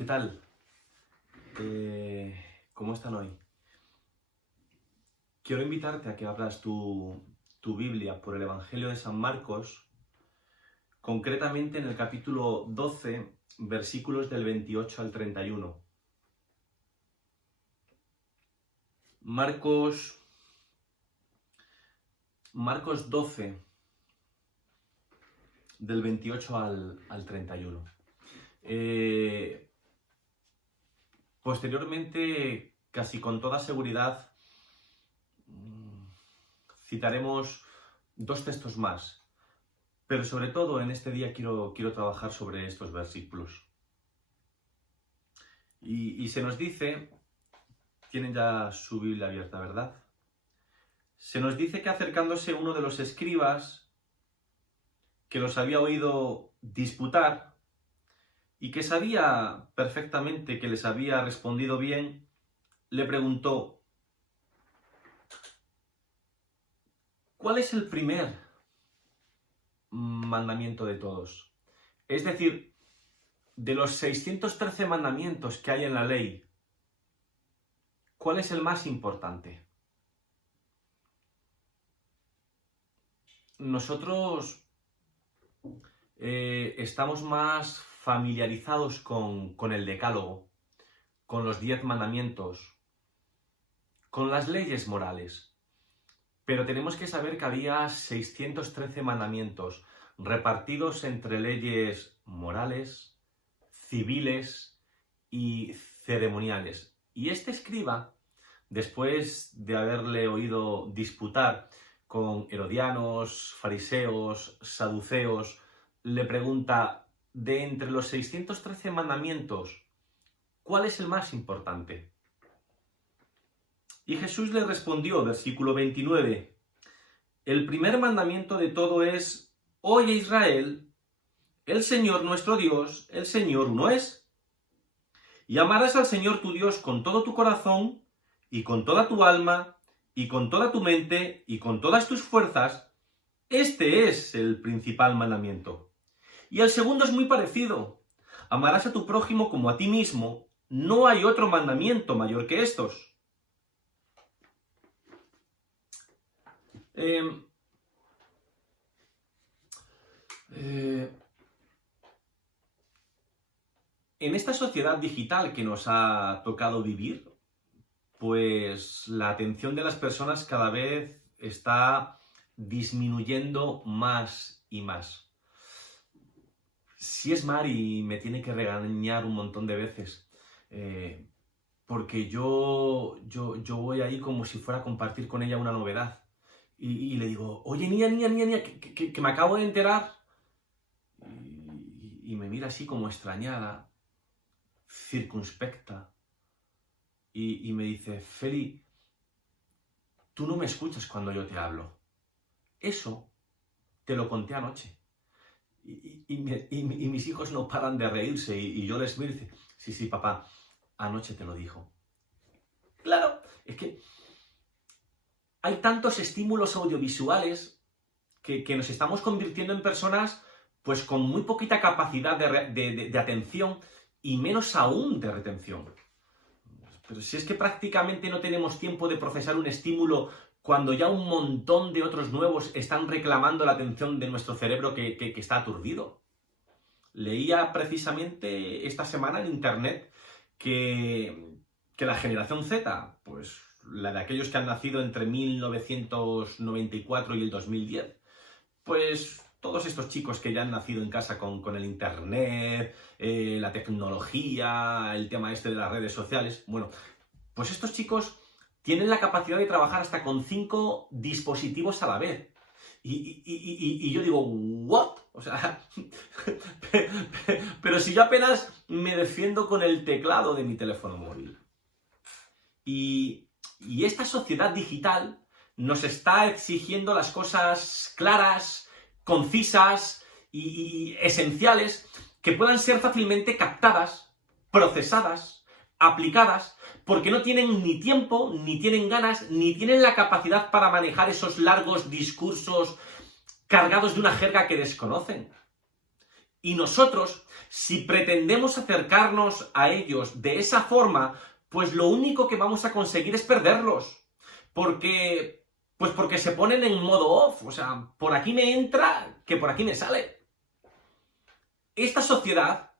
¿Qué tal? ¿Cómo están hoy? Quiero invitarte a que abras tu Biblia por el Evangelio de San Marcos, concretamente en el capítulo 12, versículos del 28 al 31. Marcos 12, del 28 al 31. Posteriormente, casi con toda seguridad, citaremos dos textos más, pero sobre todo en este día quiero trabajar sobre estos versículos. Y se nos dice, tienen ya su Biblia abierta, ¿verdad? Se nos dice que acercándose uno de los escribas, que los había oído disputar, y que sabía perfectamente que les había respondido bien, le preguntó: ¿cuál es el primer mandamiento de todos? Es decir, de los 613 mandamientos que hay en la ley, ¿cuál es el más importante? Nosotros estamos más familiarizados con el Decálogo, con los 10 mandamientos, con las leyes morales. Pero tenemos que saber que había 613 mandamientos repartidos entre leyes morales, civiles y ceremoniales. Y este escriba, después de haberle oído disputar con herodianos, fariseos, saduceos, le pregunta: de entre los 613 mandamientos, ¿cuál es el más importante? Y Jesús le respondió, versículo 29, el primer mandamiento de todo es: oye Israel, el Señor nuestro Dios, el Señor uno es. Y amarás al Señor tu Dios con todo tu corazón, y con toda tu alma, y con toda tu mente, y con todas tus fuerzas. Este es el principal mandamiento. Y el segundo es muy parecido: amarás a tu prójimo como a ti mismo. No hay otro mandamiento mayor que estos. En esta sociedad digital que nos ha tocado vivir, pues la atención de las personas cada vez está disminuyendo más y más. Si es Mari, me tiene que regañar un montón de veces, porque yo voy ahí como si fuera a compartir con ella una novedad. Y le digo: oye, niña, que me acabo de enterar. Y me mira así como extrañada, circunspecta. Y me dice: Feli, tú no me escuchas cuando yo te hablo. Eso te lo conté anoche. Y mis hijos no paran de reírse. Y yo les miro y dice: sí, papá, anoche te lo dijo. Claro, es que hay tantos estímulos audiovisuales que nos estamos convirtiendo en personas pues con muy poquita capacidad de atención y menos aún de retención. Pero si es que prácticamente no tenemos tiempo de procesar un estímulo cuando ya un montón de otros nuevos están reclamando la atención de nuestro cerebro que está aturdido. Leía precisamente esta semana en internet que la generación Z, pues la de aquellos que han nacido entre 1994 y el 2010, pues todos estos chicos que ya han nacido en casa con el internet, la tecnología, el tema este de las redes sociales, bueno, pues estos chicos tienen la capacidad de trabajar hasta con 5 dispositivos a la vez. Y yo digo: ¿what? O sea, pero si yo apenas me defiendo con el teclado de mi teléfono móvil. Y esta sociedad digital nos está exigiendo las cosas claras, concisas y esenciales que puedan ser fácilmente captadas, procesadas, aplicadas, porque no tienen ni tiempo, ni tienen ganas, ni tienen la capacidad para manejar esos largos discursos cargados de una jerga que desconocen. Y nosotros, si pretendemos acercarnos a ellos de esa forma, pues lo único que vamos a conseguir es perderlos. Porque se ponen en modo off. O sea, por aquí me entra, que por aquí me sale. Esta sociedad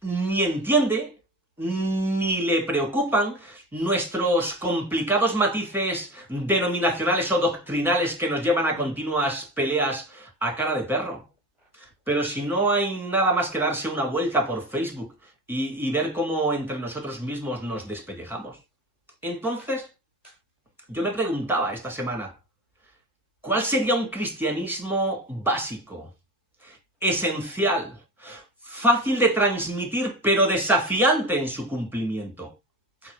ni entiende, ni le preocupan nuestros complicados matices denominacionales o doctrinales que nos llevan a continuas peleas a cara de perro. Pero si no hay nada más que darse una vuelta por Facebook y ver cómo entre nosotros mismos nos despellejamos. Entonces, yo me preguntaba esta semana, ¿cuál sería un cristianismo básico, esencial, fácil de transmitir, pero desafiante en su cumplimiento?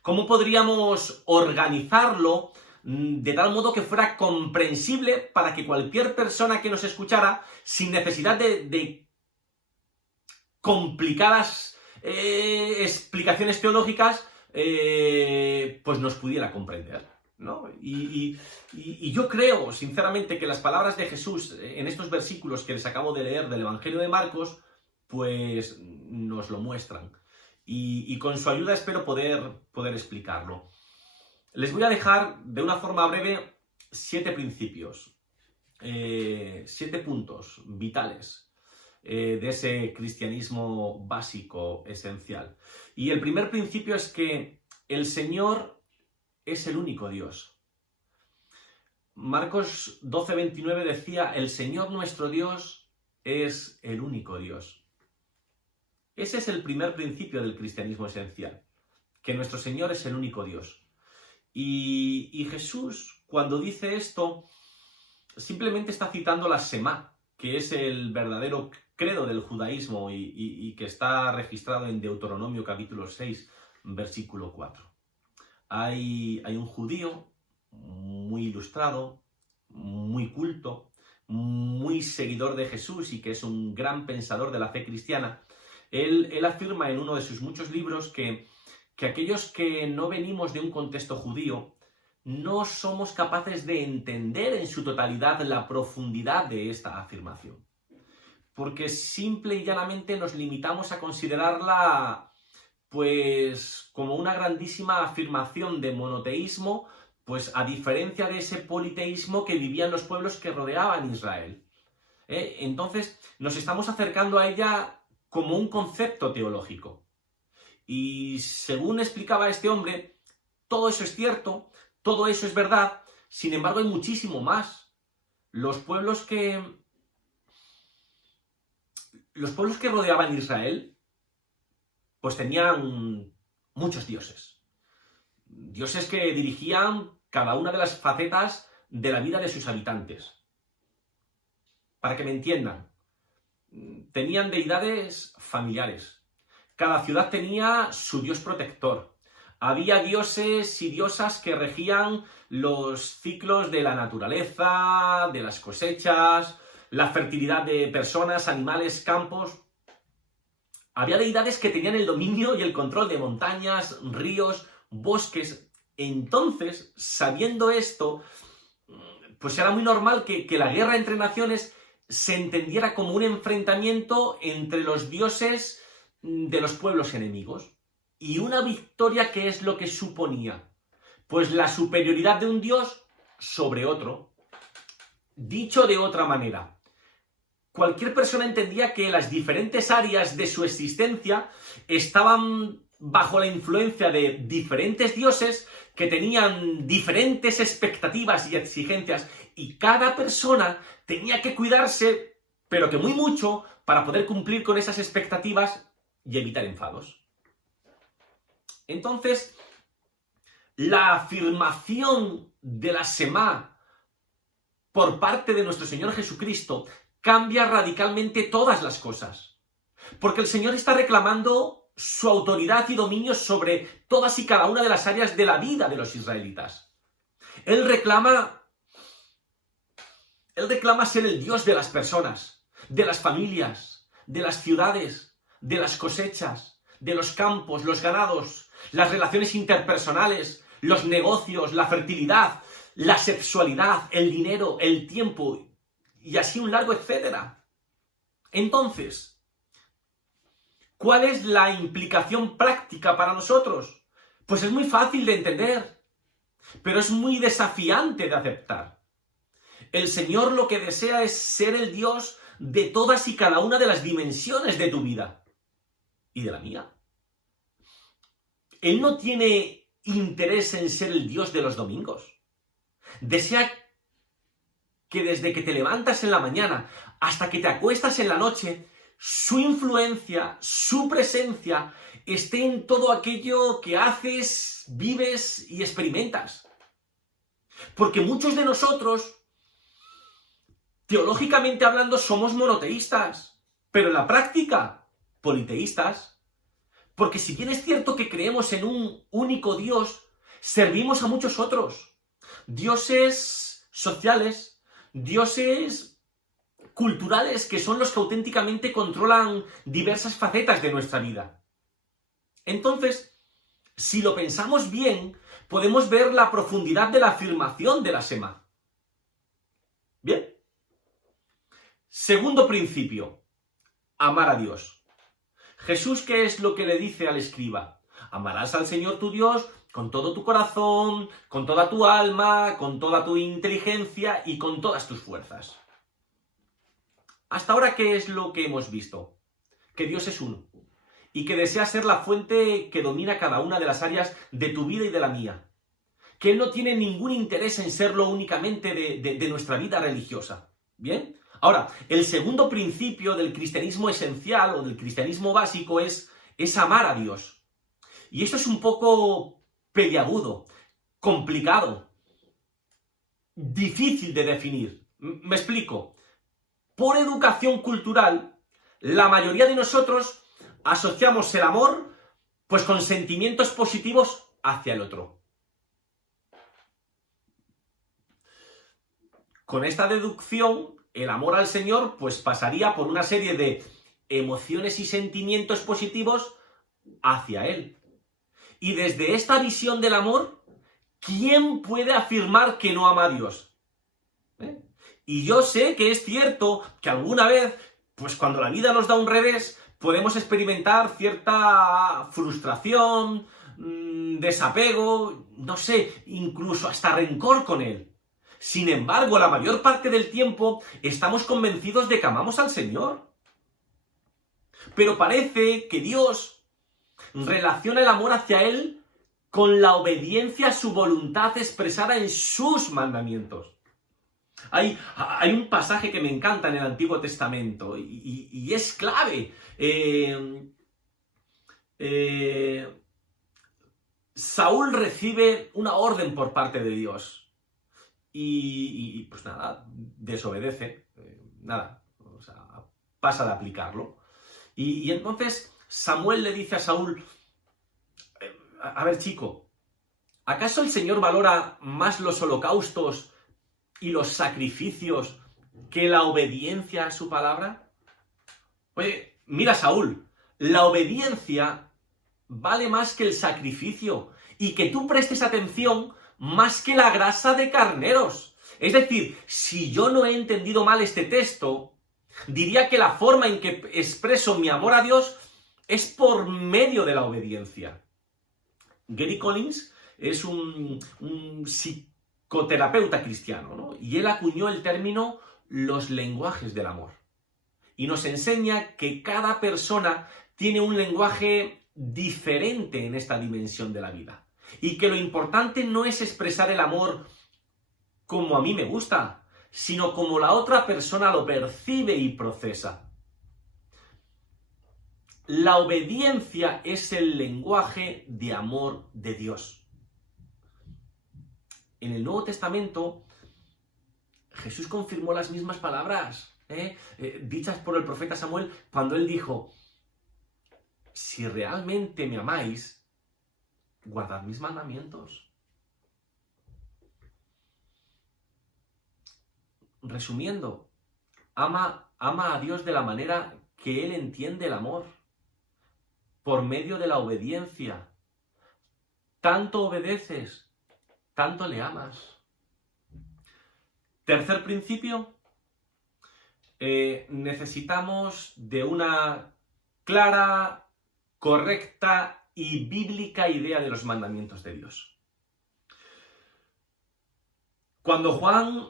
¿Cómo podríamos organizarlo de tal modo que fuera comprensible para que cualquier persona que nos escuchara, sin necesidad de complicadas explicaciones teológicas, pues nos pudiera comprender, ¿no? Y yo creo, sinceramente, que las palabras de Jesús en estos versículos que les acabo de leer del Evangelio de Marcos, pues nos lo muestran. Y con su ayuda espero poder explicarlo. Les voy a dejar de una forma breve 7 principios, 7 puntos vitales de ese cristianismo básico, esencial. Y el primer principio es que el Señor es el único Dios. Marcos 12:29 decía, el Señor nuestro Dios es el único Dios. Ese es el primer principio del cristianismo esencial, que nuestro Señor es el único Dios. Y Jesús, cuando dice esto, simplemente está citando la Semá, que es el verdadero credo del judaísmo y que está registrado en Deuteronomio capítulo 6, versículo 4. Hay un judío muy ilustrado, muy culto, muy seguidor de Jesús y que es un gran pensador de la fe cristiana. Él afirma en uno de sus muchos libros que aquellos que no venimos de un contexto judío no somos capaces de entender en su totalidad la profundidad de esta afirmación. Porque simple y llanamente nos limitamos a considerarla pues como una grandísima afirmación de monoteísmo, pues a diferencia de ese politeísmo que vivían los pueblos que rodeaban Israel. Entonces nos estamos acercando a ella como un concepto teológico. Y según explicaba este hombre, todo eso es cierto, todo eso es verdad, sin embargo hay muchísimo más. Los pueblos que rodeaban Israel, pues tenían muchos dioses. Dioses que dirigían cada una de las facetas de la vida de sus habitantes. Para que me entiendan, tenían deidades familiares. Cada ciudad tenía su dios protector. Había dioses y diosas que regían los ciclos de la naturaleza, de las cosechas, la fertilidad de personas, animales, campos. Había deidades que tenían el dominio y el control de montañas, ríos, bosques. Entonces, sabiendo esto, pues era muy normal que la guerra entre naciones se entendiera como un enfrentamiento entre los dioses de los pueblos enemigos. Y una victoria, ¿qué es lo que suponía? Pues la superioridad de un dios sobre otro. Dicho de otra manera, cualquier persona entendía que las diferentes áreas de su existencia estaban bajo la influencia de diferentes dioses que tenían diferentes expectativas y exigencias, y cada persona tenía que cuidarse, pero que muy mucho, para poder cumplir con esas expectativas y evitar enfados. Entonces, la afirmación de la Semá por parte de nuestro Señor Jesucristo cambia radicalmente todas las cosas. Porque el Señor está reclamando su autoridad y dominio sobre todas y cada una de las áreas de la vida de los israelitas. Él reclama ser el Dios de las personas, de las familias, de las ciudades, de las cosechas, de los campos, los ganados, las relaciones interpersonales, los negocios, la fertilidad, la sexualidad, el dinero, el tiempo y así un largo etcétera. Entonces, ¿Cuál es la implicación práctica para nosotros? Pues es muy fácil de entender, pero es muy desafiante de aceptar. El Señor lo que desea es ser el Dios de todas y cada una de las dimensiones de tu vida y de la mía. Él no tiene interés en ser el Dios de los domingos. Desea que desde que te levantas en la mañana hasta que te acuestas en la noche, su influencia, su presencia, esté en todo aquello que haces, vives y experimentas. Porque muchos de nosotros, teológicamente hablando, somos monoteístas, pero en la práctica, politeístas. Porque si bien es cierto que creemos en un único Dios, servimos a muchos otros. Dioses sociales, dioses culturales, que son los que auténticamente controlan diversas facetas de nuestra vida. Entonces, si lo pensamos bien, podemos ver la profundidad de la afirmación de la Sema. Bien. Segundo principio, amar a Dios. Jesús, ¿qué es lo que le dice al escriba? Amarás al Señor tu Dios con todo tu corazón, con toda tu alma, con toda tu inteligencia y con todas tus fuerzas. Hasta ahora, ¿qué es lo que hemos visto? Que Dios es uno y que desea ser la fuente que domina cada una de las áreas de tu vida y de la mía. Que Él no tiene ningún interés en serlo únicamente de nuestra vida religiosa. ¿Bien? Ahora, el segundo principio del cristianismo esencial o del cristianismo básico es amar a Dios. Y esto es un poco peliagudo, complicado, difícil de definir. Me explico. Por educación cultural, la mayoría de nosotros asociamos el amor pues con sentimientos positivos hacia el otro. Con esta deducción, el amor al Señor pues pasaría por una serie de emociones y sentimientos positivos hacia Él. Y desde esta visión del amor, ¿quién puede afirmar que no ama a Dios? Y yo sé que es cierto que alguna vez, pues cuando la vida nos da un revés, podemos experimentar cierta frustración, desapego, no sé, incluso hasta rencor con Él. Sin embargo, la mayor parte del tiempo estamos convencidos de que amamos al Señor. Pero parece que Dios relaciona el amor hacia Él con la obediencia a su voluntad expresada en sus mandamientos. Hay un pasaje que me encanta en el Antiguo Testamento y es clave. Saúl recibe una orden por parte de Dios y pues nada, desobedece, o sea, pasa de aplicarlo. Y entonces Samuel le dice a Saúl, a ver chico, ¿acaso el Señor valora más los holocaustos y los sacrificios que la obediencia a su palabra? Oye, mira Saúl, la obediencia vale más que el sacrificio y que tú prestes atención más que la grasa de carneros. Es decir, si yo no he entendido mal este texto, diría que la forma en que expreso mi amor a Dios es por medio de la obediencia. Gary Collins es un psicoterapeuta cristiano, ¿no? Y él acuñó el término los lenguajes del amor. Y nos enseña que cada persona tiene un lenguaje diferente en esta dimensión de la vida. Y que lo importante no es expresar el amor como a mí me gusta, sino como la otra persona lo percibe y procesa. La obediencia es el lenguaje de amor de Dios. En el Nuevo Testamento, Jesús confirmó las mismas palabras, dichas por el profeta Samuel, cuando él dijo, si realmente me amáis, guardad mis mandamientos. Resumiendo, ama a Dios de la manera que Él entiende el amor, por medio de la obediencia. Tanto obedeces, tanto le amas. Tercer principio, necesitamos de una clara correcta y bíblica idea de los mandamientos de Dios. Cuando Juan,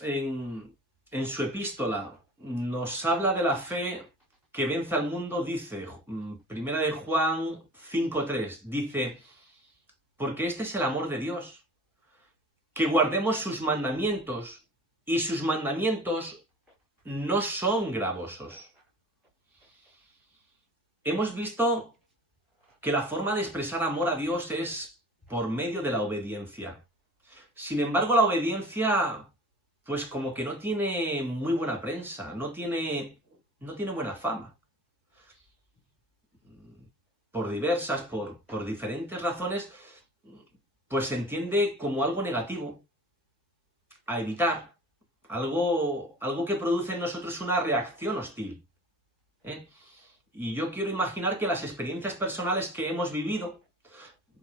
en su epístola, nos habla de la fe que vence al mundo, dice, primera de Juan 5:3, dice, porque este es el amor de Dios, que guardemos sus mandamientos, y sus mandamientos no son gravosos. Hemos visto que la forma de expresar amor a Dios es por medio de la obediencia. Sin embargo, la obediencia, pues como que no tiene muy buena prensa, no tiene buena fama. Por diferentes razones, pues se entiende como algo negativo, a evitar, algo que produce en nosotros una reacción hostil. Y yo quiero imaginar que las experiencias personales que hemos vivido,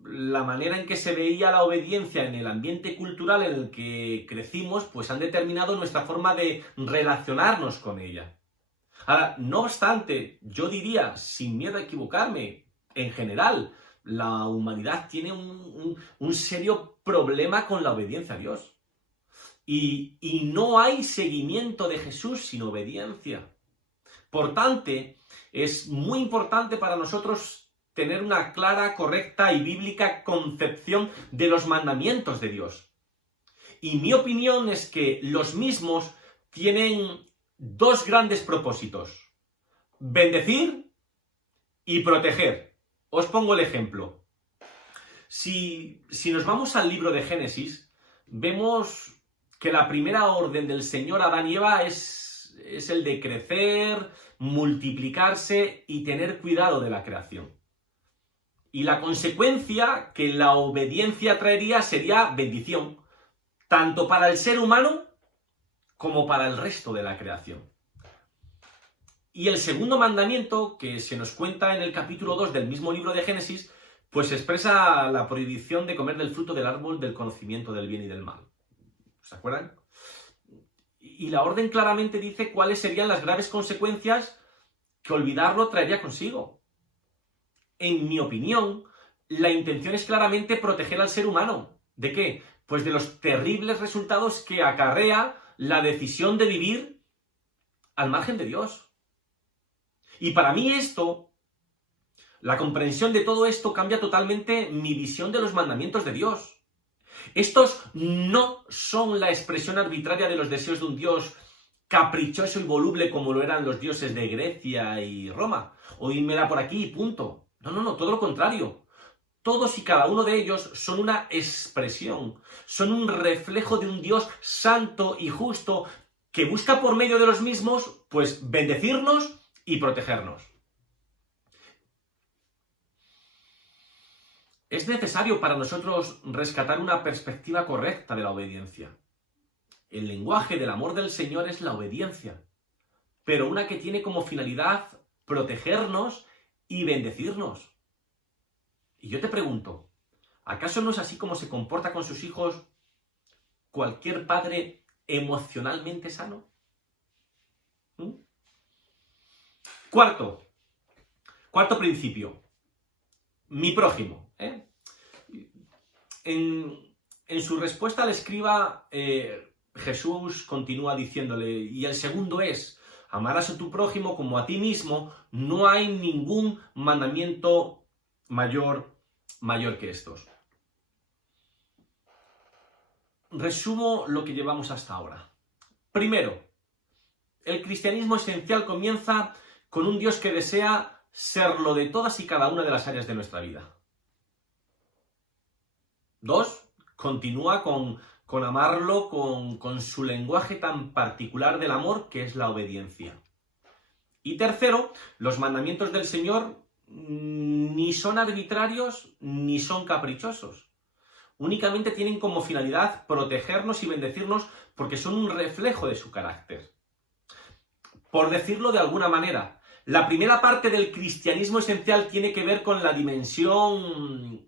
la manera en que se veía la obediencia en el ambiente cultural en el que crecimos, pues han determinado nuestra forma de relacionarnos con ella. Ahora, no obstante, yo diría, sin miedo a equivocarme, en general, la humanidad tiene un serio problema con la obediencia a Dios. Y no hay seguimiento de Jesús sin obediencia. Por tanto, es muy importante para nosotros tener una clara, correcta y bíblica concepción de los mandamientos de Dios. Y mi opinión es que los mismos tienen dos grandes propósitos: bendecir y proteger. Os pongo el ejemplo. Si nos vamos al libro de Génesis, vemos que la primera orden del Señor a Adán y Eva es el de crecer, multiplicarse y tener cuidado de la creación. Y la consecuencia que la obediencia traería sería bendición, tanto para el ser humano como para el resto de la creación. Y el segundo mandamiento, que se nos cuenta en el capítulo 2 del mismo libro de Génesis, pues expresa la prohibición de comer del fruto del árbol del conocimiento del bien y del mal. ¿Se acuerdan? Y la orden claramente dice cuáles serían las graves consecuencias que olvidarlo traería consigo. En mi opinión, la intención es claramente proteger al ser humano. ¿De qué? Pues de los terribles resultados que acarrea la decisión de vivir al margen de Dios. Y para mí la comprensión de todo esto cambia totalmente mi visión de los mandamientos de Dios. Estos no son la expresión arbitraria de los deseos de un Dios caprichoso y voluble como lo eran los dioses de Grecia y Roma. Oídmela por aquí y punto. No, todo lo contrario. Todos y cada uno de ellos son una expresión, son un reflejo de un Dios santo y justo que busca por medio de los mismos, pues, bendecirnos y protegernos. Es necesario para nosotros rescatar una perspectiva correcta de la obediencia. El lenguaje del amor del Señor es la obediencia, pero una que tiene como finalidad protegernos y bendecirnos. Y yo te pregunto, ¿acaso no es así como se comporta con sus hijos cualquier padre emocionalmente sano? Cuarto principio, mi prójimo. En su respuesta al escriba, Jesús continúa diciéndole, y el segundo es, amarás a tu prójimo como a ti mismo. No hay ningún mandamiento mayor que estos. Resumo lo que llevamos hasta ahora. Primero, el cristianismo esencial comienza con un Dios que desea serlo de todas y cada una de las áreas de nuestra vida. 2. Continúa con amarlo con su lenguaje tan particular del amor, que es la obediencia. Y tercero, los mandamientos del Señor ni son arbitrarios ni son caprichosos. Únicamente tienen como finalidad protegernos y bendecirnos porque son un reflejo de su carácter. Por decirlo de alguna manera, la primera parte del cristianismo esencial tiene que ver con la dimensión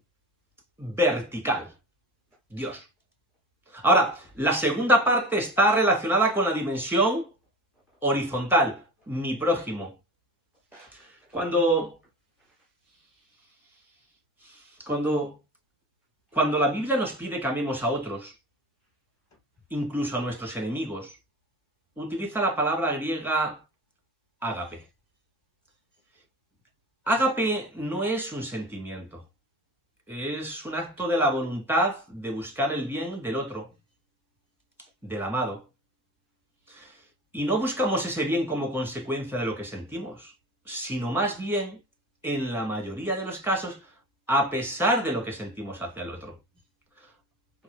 vertical, Dios. Ahora, la segunda parte está relacionada con la dimensión horizontal, mi prójimo. Cuando la Biblia nos pide que amemos a otros, incluso a nuestros enemigos, utiliza la palabra griega ágape. Ágape no es un sentimiento, es un acto de la voluntad de buscar el bien del otro, del amado. Y no buscamos ese bien como consecuencia de lo que sentimos, sino más bien, en la mayoría de los casos, a pesar de lo que sentimos hacia el otro.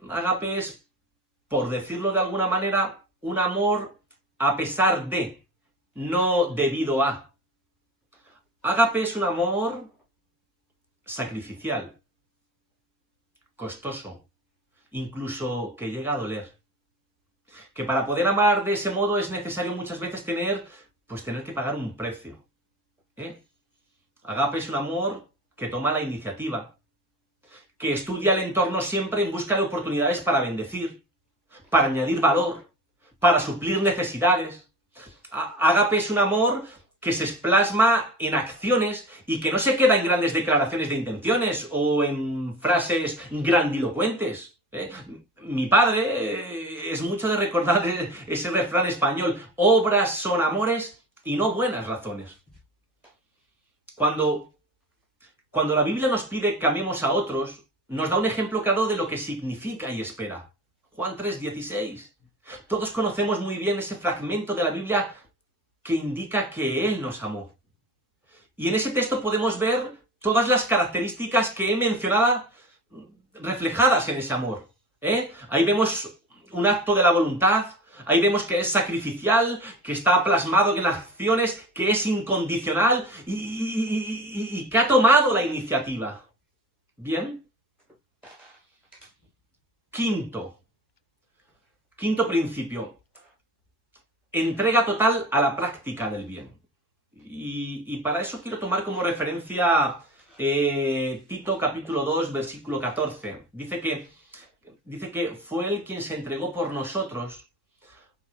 Ágape es, por decirlo de alguna manera, un amor a pesar de, no debido a. Ágape es un amor sacrificial, costoso, incluso que llega a doler. Que para poder amar de ese modo es necesario muchas veces tener que pagar un precio. Ágape es un amor que toma la iniciativa, que estudia el entorno siempre en busca de oportunidades para bendecir, para añadir valor, para suplir necesidades. Ágape es un amor que se plasma en acciones y que no se queda en grandes declaraciones de intenciones o en frases grandilocuentes. Mi padre es mucho de recordar ese refrán español: obras son amores y no buenas razones. Cuando la Biblia nos pide que amemos a otros, nos da un ejemplo claro de lo que significa y espera. Juan 3:16. Todos conocemos muy bien ese fragmento de la Biblia que indica que Él nos amó. Y en ese texto podemos ver todas las características que he mencionado reflejadas en ese amor. Ahí vemos un acto de la voluntad, ahí vemos que es sacrificial, que está plasmado en acciones, que es incondicional y que ha tomado la iniciativa. Bien. Quinto principio. Entrega total a la práctica del bien. Y para eso quiero tomar como referencia Tito capítulo 2, versículo 14. Dice que fue Él quien se entregó por nosotros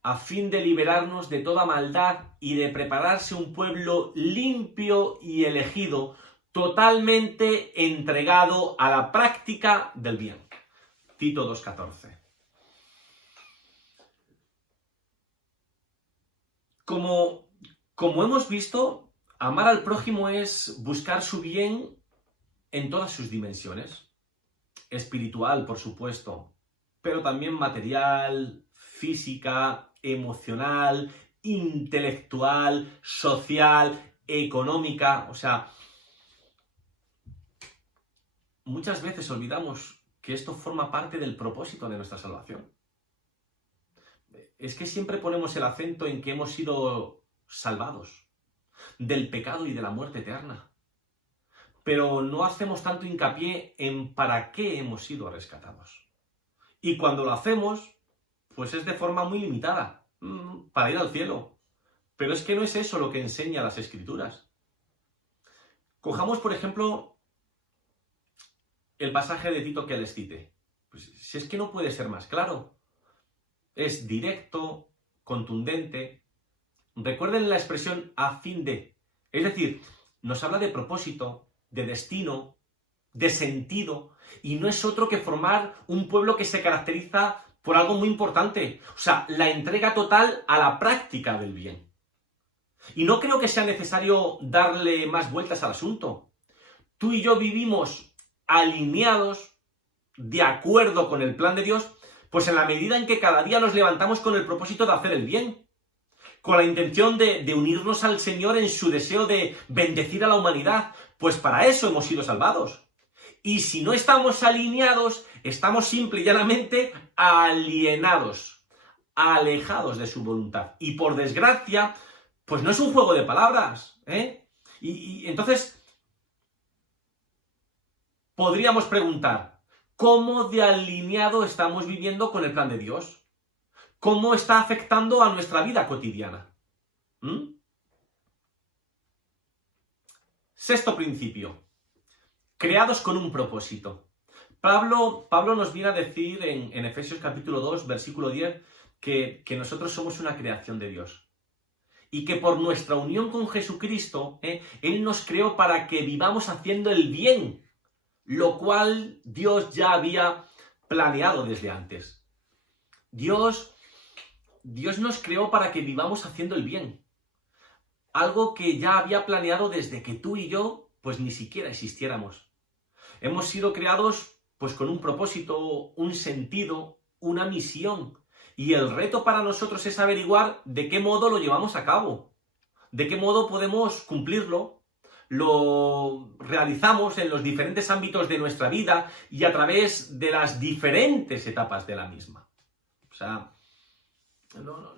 a fin de liberarnos de toda maldad y de prepararse un pueblo limpio y elegido, totalmente entregado a la práctica del bien. Tito 2:14. Como hemos visto, amar al prójimo es buscar su bien en todas sus dimensiones. Espiritual, por supuesto, pero también material, física, emocional, intelectual, social, económica. O sea, muchas veces olvidamos que esto forma parte del propósito de nuestra salvación. Es que siempre ponemos el acento en que hemos sido salvados del pecado y de la muerte eterna. Pero no hacemos tanto hincapié en para qué hemos sido rescatados. Y cuando lo hacemos, pues es de forma muy limitada, para ir al cielo. Pero es que no es eso lo que enseña las Escrituras. Cojamos, por ejemplo, el pasaje de Tito que les cite. Pues si es que no puede ser más claro. Es directo, contundente. Recuerden la expresión a fin de. Es decir, nos habla de propósito, de destino, de sentido, y no es otro que formar un pueblo que se caracteriza por algo muy importante. O sea, la entrega total a la práctica del bien. Y no creo que sea necesario darle más vueltas al asunto. Tú y yo vivimos alineados, de acuerdo con el plan de Dios, pues en la medida en que cada día nos levantamos con el propósito de hacer el bien, con la intención de unirnos al Señor en su deseo de bendecir a la humanidad, pues para eso hemos sido salvados. Y si no estamos alineados, estamos simple y llanamente alienados, alejados de su voluntad. Y por desgracia, pues no es un juego de palabras, Y entonces, podríamos preguntar, ¿cómo de alineado estamos viviendo con el plan de Dios? ¿Cómo está afectando a nuestra vida cotidiana? Sexto principio. Creados con un propósito. Pablo nos viene a decir en Efesios capítulo 2, versículo 10, que nosotros somos una creación de Dios. y que por nuestra unión con Jesucristo, Él nos creó para que vivamos haciendo el bien, lo cual Dios ya había planeado desde antes. Dios nos creó para que vivamos haciendo el bien, algo que ya había planeado desde que tú y yo, pues ni siquiera existiéramos. Hemos sido creados, pues con un propósito, un sentido, una misión. Y el reto para nosotros es averiguar de qué modo lo llevamos a cabo, de qué modo podemos cumplirlo, lo realizamos en los diferentes ámbitos de nuestra vida y a través de las diferentes etapas de la misma. O sea,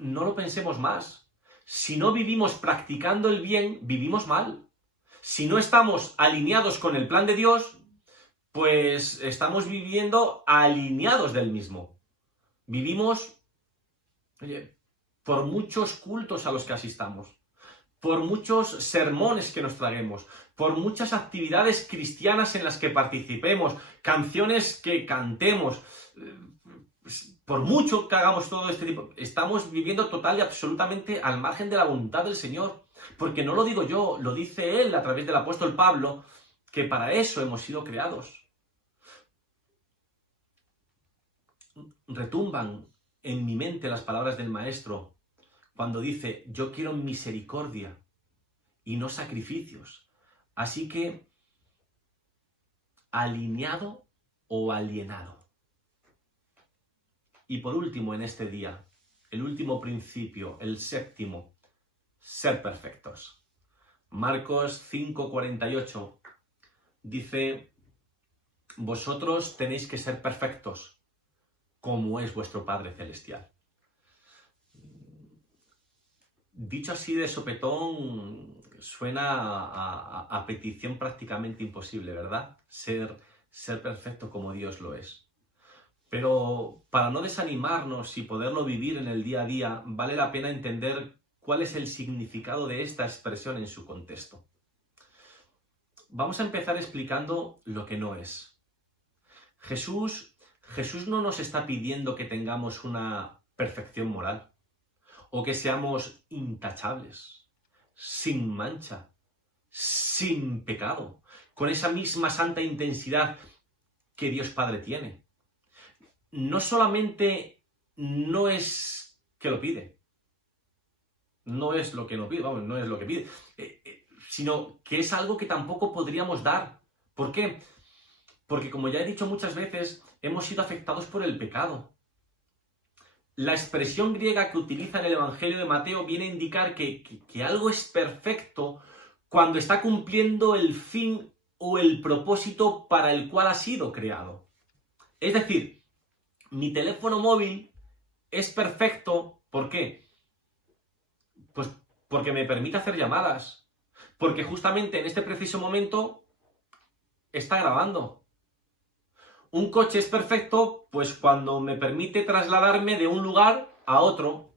no lo pensemos más. Si no vivimos practicando el bien, vivimos mal. Si no estamos alineados con el plan de Dios, pues estamos viviendo alineados del mismo. Vivimos, oye, por muchos cultos a los que asistamos, por muchos sermones que nos traguemos, por muchas actividades cristianas en las que participemos, canciones que cantemos, por mucho que hagamos todo este tipo, estamos viviendo total y absolutamente al margen de la voluntad del Señor. Porque no lo digo yo, lo dice Él a través del apóstol Pablo, que para eso hemos sido creados. Retumban en mi mente las palabras del Maestro cuando dice: yo quiero misericordia y no sacrificios. Así que, alineado o alienado. Y por último, en este día, el último principio, el séptimo, ser perfectos. Marcos 5:48 dice: vosotros tenéis que ser perfectos, como es vuestro Padre Celestial. Dicho así de sopetón, suena a petición prácticamente imposible, ¿verdad? Ser perfecto como Dios lo es. Pero para no desanimarnos y poderlo vivir en el día a día, vale la pena entender cuál es el significado de esta expresión en su contexto. Vamos a empezar explicando lo que no es. Jesús no nos está pidiendo que tengamos una perfección moral o que seamos intachables, sin mancha, sin pecado, con esa misma santa intensidad que Dios Padre tiene. No solamente no es que lo pide, no es lo que no pide, vamos, no es lo que pide, sino que es algo que tampoco podríamos dar. ¿Por qué? Porque, como ya he dicho muchas veces, hemos sido afectados por el pecado. La expresión griega que utiliza en el Evangelio de Mateo viene a indicar que algo es perfecto cuando está cumpliendo el fin o el propósito para el cual ha sido creado. Es decir, mi teléfono móvil es perfecto, ¿por qué? Pues porque me permite hacer llamadas, porque justamente en este preciso momento está grabando. Un coche es perfecto, pues cuando me permite trasladarme de un lugar a otro.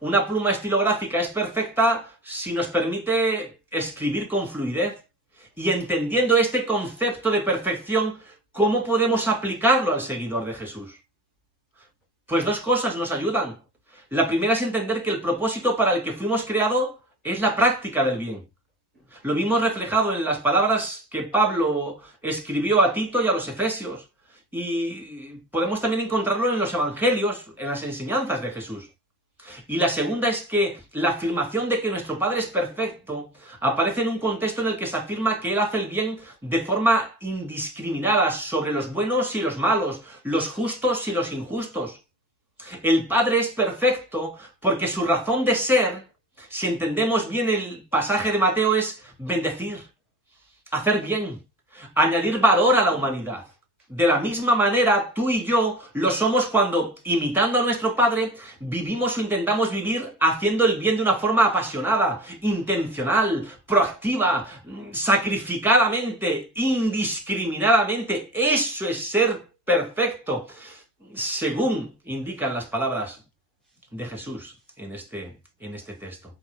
Una pluma estilográfica es perfecta si nos permite escribir con fluidez. Y entendiendo este concepto de perfección, ¿cómo podemos aplicarlo al seguidor de Jesús? Pues dos cosas nos ayudan. La primera es entender que el propósito para el que fuimos creados es la práctica del bien. Lo vimos reflejado en las palabras que Pablo escribió a Tito y a los Efesios. Y podemos también encontrarlo en los evangelios, en las enseñanzas de Jesús. Y la segunda es que la afirmación de que nuestro Padre es perfecto aparece en un contexto en el que se afirma que Él hace el bien de forma indiscriminada sobre los buenos y los malos, los justos y los injustos. El Padre es perfecto porque su razón de ser, si entendemos bien el pasaje de Mateo, es bendecir, hacer bien, añadir valor a la humanidad. De la misma manera, tú y yo lo somos cuando, imitando a nuestro Padre, vivimos o intentamos vivir haciendo el bien de una forma apasionada, intencional, proactiva, sacrificadamente, indiscriminadamente. Eso es ser perfecto, según indican las palabras de Jesús en este texto.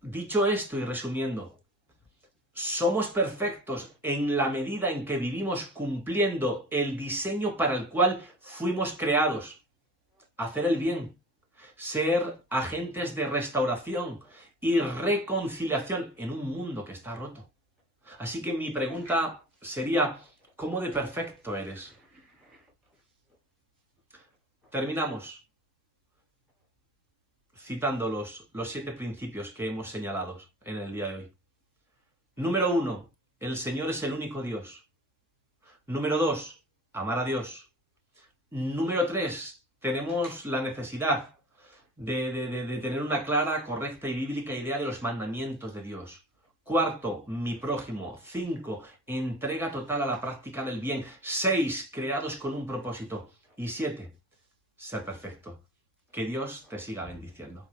Dicho esto y resumiendo, somos perfectos en la medida en que vivimos cumpliendo el diseño para el cual fuimos creados. Hacer el bien, ser agentes de restauración y reconciliación en un mundo que está roto. Así que mi pregunta sería, ¿cómo de perfecto eres? Terminamos citando los 7 principios que hemos señalado en el día de hoy. Número 1, el Señor es el único Dios. Número 2, amar a Dios. Número 3, tenemos la necesidad de tener una clara, correcta y bíblica idea de los mandamientos de Dios. 4, mi prójimo. 5, entrega total a la práctica del bien. 6, creados con un propósito. Y 7, ser perfecto. Que Dios te siga bendiciendo.